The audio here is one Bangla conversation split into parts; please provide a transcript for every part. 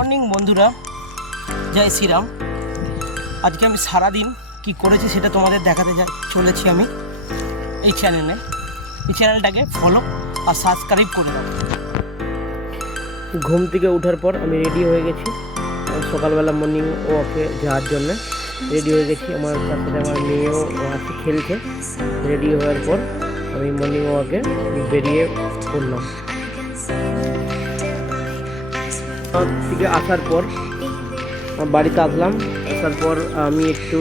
মর্নিং বন্ধুরা, জয় শ্রীরাম। আজকে আমি সারাদিন কি করেছি সেটা তোমাদের দেখাতে চলেছি আমি এই চ্যানেলটাকে ফলো আর সাবস্ক্রাইব করে দাও। ঘুম থেকে ওঠার পর আমি রেডি হয়ে গেছি, সকালবেলা মর্নিং ওয়াকে যাওয়ার জন্য রেডি হয়ে গেছি। আমার সাথে আমার মেয়েও আছে, খেলছে। রেডি হওয়ার পর আমি মর্নিং ওয়াকে বেরিয়ে পড়লাম। থেকে আসার পর বাড়িতে আসলাম। আসার পর আমি একটু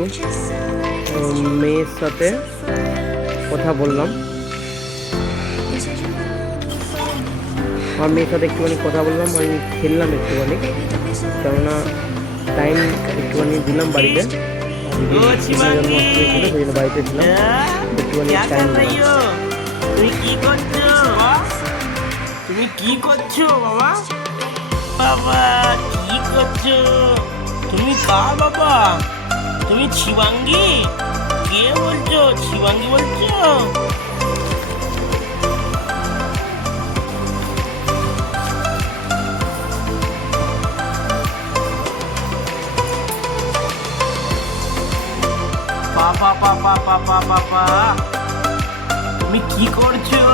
মেয়ের সাথে কথা বললাম। আমার মেয়ের সাথে একটুখানি কথা বললাম, আমি খেললাম একটুখানি, কেননা টাইম একটুখানি দিলাম বাড়িতে। ছিল সেই জন্য বাড়িতে ছিলাম, একটুখানি টাইম দিলাম। তুমি কি করছো বাবা? বাবা কি করছো তুমি? বাবা তুমি শিবাঙ্গী? কে বলছো? শিবাঙ্গী বলছো? বাবা বাবা বাবা বাবা তুমি কি করছো?